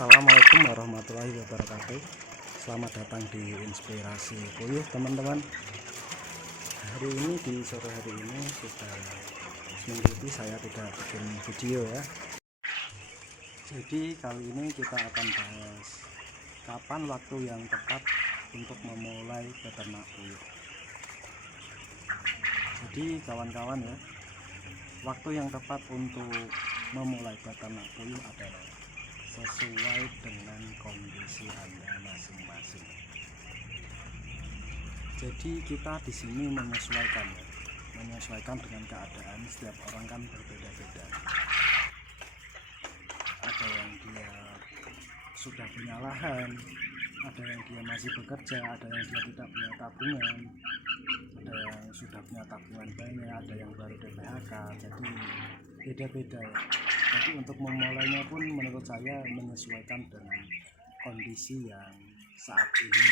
Assalamualaikum warahmatullahi wabarakatuh. Selamat datang di Inspirasi Puyuh teman-teman. Hari ini di sore hari ini sudah seminggu ini saya tidak bikin video ya. Jadi kali ini kita akan bahas kapan waktu yang tepat untuk memulai beternak puyuh. Jadi kawan-kawan ya, waktu yang tepat untuk memulai beternak puyuh adalah sesuai dengan kondisi Anda masing-masing. Jadi kita di sini menyesuaikan dengan keadaan. Setiap orang kan berbeda-beda. Ada yang dia sudah punya lahan, ada yang dia masih bekerja, ada yang dia tidak punya tabungan, ada yang sudah punya tabungan banyak, ada yang baru PHK. Jadi beda-beda ya. Jadi untuk memulainya pun menurut saya menyesuaikan dengan kondisi yang saat ini.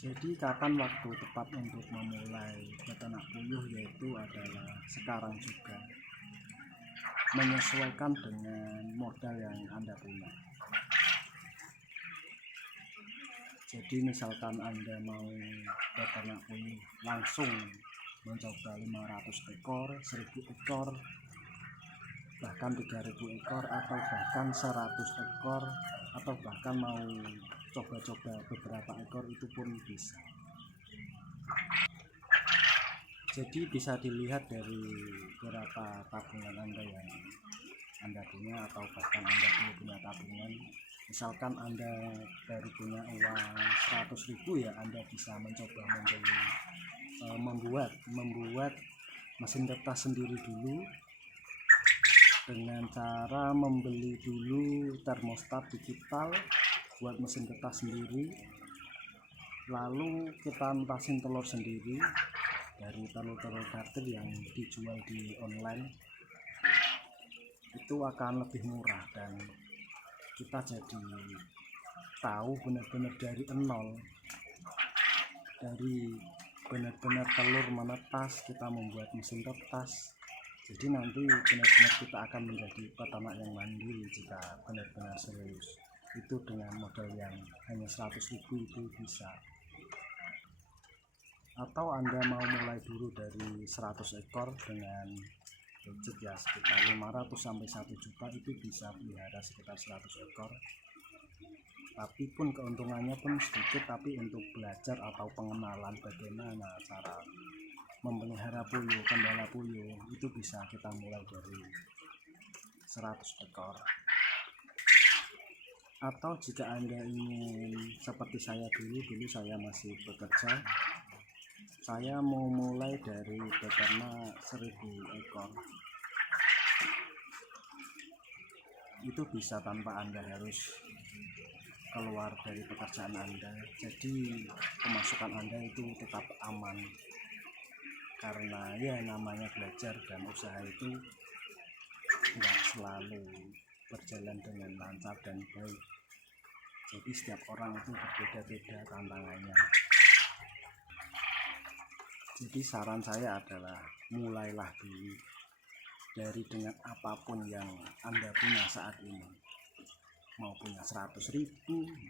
Jadi kapan waktu tepat untuk memulai beternak puyuh, yaitu adalah sekarang juga, menyesuaikan dengan modal yang Anda punya. Jadi misalkan Anda mau beternak puyuh langsung mencoba 500 ekor, 1000 ekor, bahkan 3000 ekor, atau bahkan 100 ekor, atau bahkan mau coba-coba beberapa ekor, itu pun bisa. Jadi bisa dilihat dari berapa tabungan Anda yang Anda punya, atau bahkan Anda belum punya tabungan. Misalkan Anda baru punya uang 100.000 ya, Anda bisa mencoba membuat mesin kertas sendiri dulu, dengan cara membeli dulu termostat digital buat mesin kertas sendiri, lalu kita entasin telur sendiri dari telur-telur barter yang dijual di online. Itu akan lebih murah dan kita jadi tahu benar-benar dari nol, dari benar-benar telur menetas kita membuat mesin kertas. Jadi nanti benar-benar kita akan menjadi peternak yang mandiri jika benar-benar serius. Itu dengan modal yang hanya 100.000 itu bisa. Atau Anda mau mulai dulu dari 100 ekor dengan budget ya sekitar 500 sampai 1 juta, itu bisa pelihara sekitar 100 ekor. Tapi pun keuntungannya pun sedikit, tapi untuk belajar atau pengenalan bagaimana cara memelihara puyuh, kendala puyuh, itu bisa kita mulai dari 100 ekor. Atau jika Anda ingin seperti saya dulu saya masih bekerja, saya mau mulai dari beternak 1000 ekor. Itu bisa tanpa Anda harus keluar dari pekerjaan Anda. Jadi pemasukan Anda itu tetap aman. Karena ya namanya belajar dan usaha itu nggak selalu berjalan dengan lancar dan baik. Jadi setiap orang itu berbeda-beda tantangannya. Jadi saran saya adalah mulailah dulu dari dengan apapun yang Anda punya saat ini. Mau punya 100.000,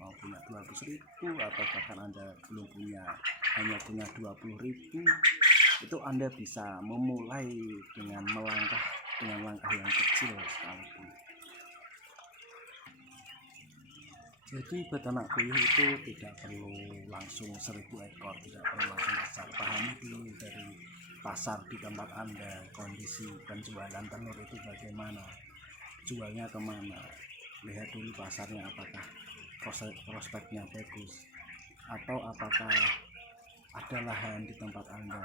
mau punya 200.000, atau bahkan Anda belum punya, hanya punya 20.000, itu Anda bisa memulai dengan langkah yang kecil sekalipun. Jadi beternak puyuh itu tidak perlu langsung 1000 ekor, tidak perlu langsung besar. Pahami dulu dari pasar di tempat Anda, kondisi penjualan telur itu bagaimana, jualnya kemana. Lihat dulu pasarnya, apakah prospeknya bagus, atau apakah ada lahan di tempat Anda.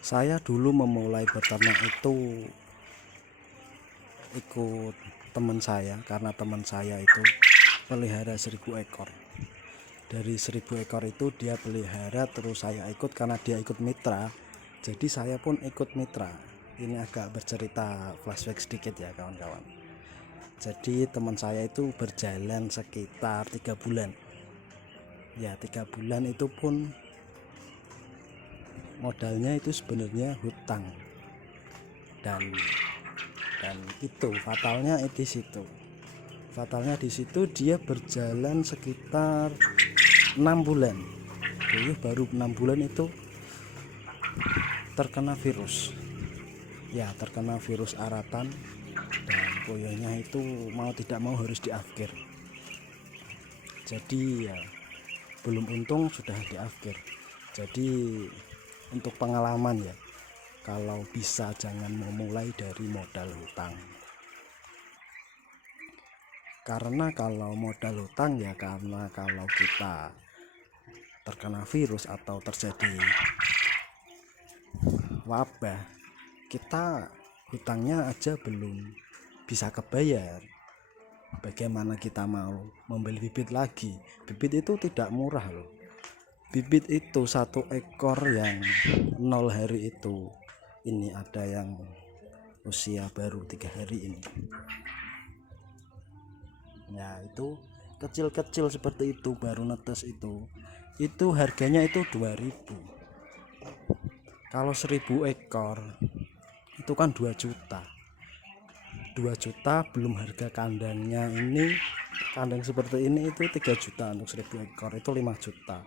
Saya dulu memulai beternak itu ikut teman saya, karena teman saya itu pelihara 1000 ekor. Dari 1000 ekor itu dia pelihara, terus saya ikut karena dia ikut mitra. Jadi saya pun ikut mitra. Ini agak bercerita flashback sedikit ya kawan-kawan. Jadi teman saya itu berjalan sekitar 3 bulan. Ya 3 bulan itu pun modalnya itu sebenarnya hutang, dan itu fatalnya di situ dia berjalan sekitar 6 bulan. Jadi baru 6 bulan itu terkena virus aratan, dan koyonya itu mau tidak mau harus diafkir. Jadi ya belum untung sudah diafkir. Jadi untuk pengalaman ya, kalau bisa jangan memulai dari modal hutang. Karena kalau modal hutang ya, karena kalau kita terkena virus atau terjadi wabah, kita hutangnya aja belum bisa kebayar. Bagaimana kita mau membeli bibit lagi? Bibit itu tidak murah loh. Bibit itu 1 ekor yang 0 hari itu, ini ada yang usia baru 3 hari ini. Ya itu kecil-kecil seperti itu, baru netes itu harganya itu 2.000. Kalau 1.000 ekor itu kan 2 juta. 2 juta belum harga kandangnya. Ini kandang seperti ini itu 3 juta untuk 1.000 ekor, itu 5 juta.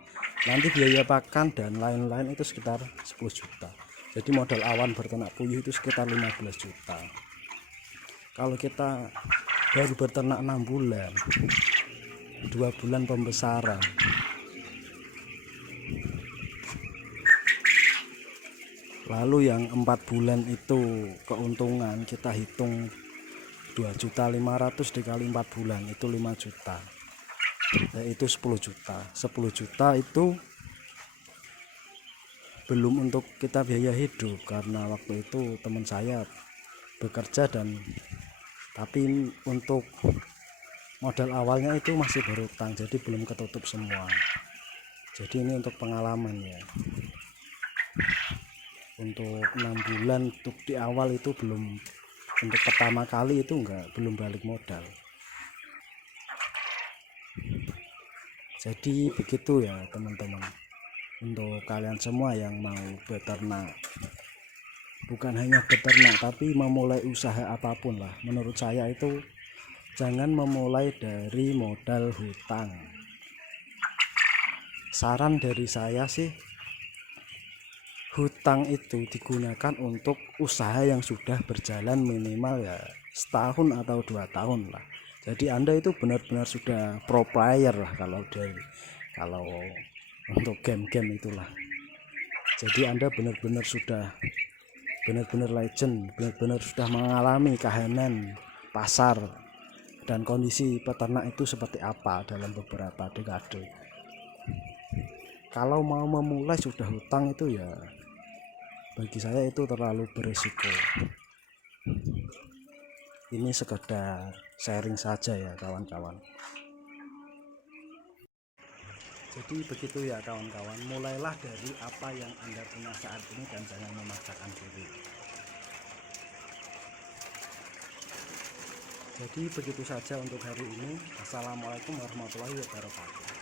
Nanti biaya pakan dan lain-lain itu sekitar 10 juta. Jadi modal awal berternak puyuh itu sekitar 15 juta. Kalau kita baru berternak 6 bulan, 2 bulan pembesaran, lalu yang 4 bulan itu keuntungan, kita hitung 2.500.000 dikali 4 bulan itu 5 juta, yaitu 10 juta. 10 juta itu belum untuk kita biaya hidup, karena waktu itu teman saya bekerja, tapi untuk modal awalnya itu masih berhutang, jadi belum ketutup semua. Jadi ini untuk pengalaman ya. Untuk 6 bulan untuk di awal itu belum, untuk pertama kali itu belum balik modal. Jadi begitu ya teman-teman, untuk kalian semua yang mau beternak, bukan hanya beternak tapi memulai usaha apapun lah, menurut saya itu jangan memulai dari modal hutang. Saran dari saya sih, hutang itu digunakan untuk usaha yang sudah berjalan minimal ya setahun atau 2 tahun lah. Jadi Anda itu benar-benar sudah pro player lah kalau untuk game-game itulah. Jadi Anda benar-benar legend, benar-benar sudah mengalami kahanan pasar dan kondisi peternak itu seperti apa dalam beberapa dekade. Kalau mau memulai sudah hutang itu ya, bagi saya itu terlalu berisiko. Ini sekedar sharing saja ya kawan-kawan. Jadi begitu ya kawan-kawan, mulailah dari apa yang Anda punya saat ini dan jangan memaksakan diri. Jadi begitu saja untuk hari ini. Assalamualaikum warahmatullahi wabarakatuh.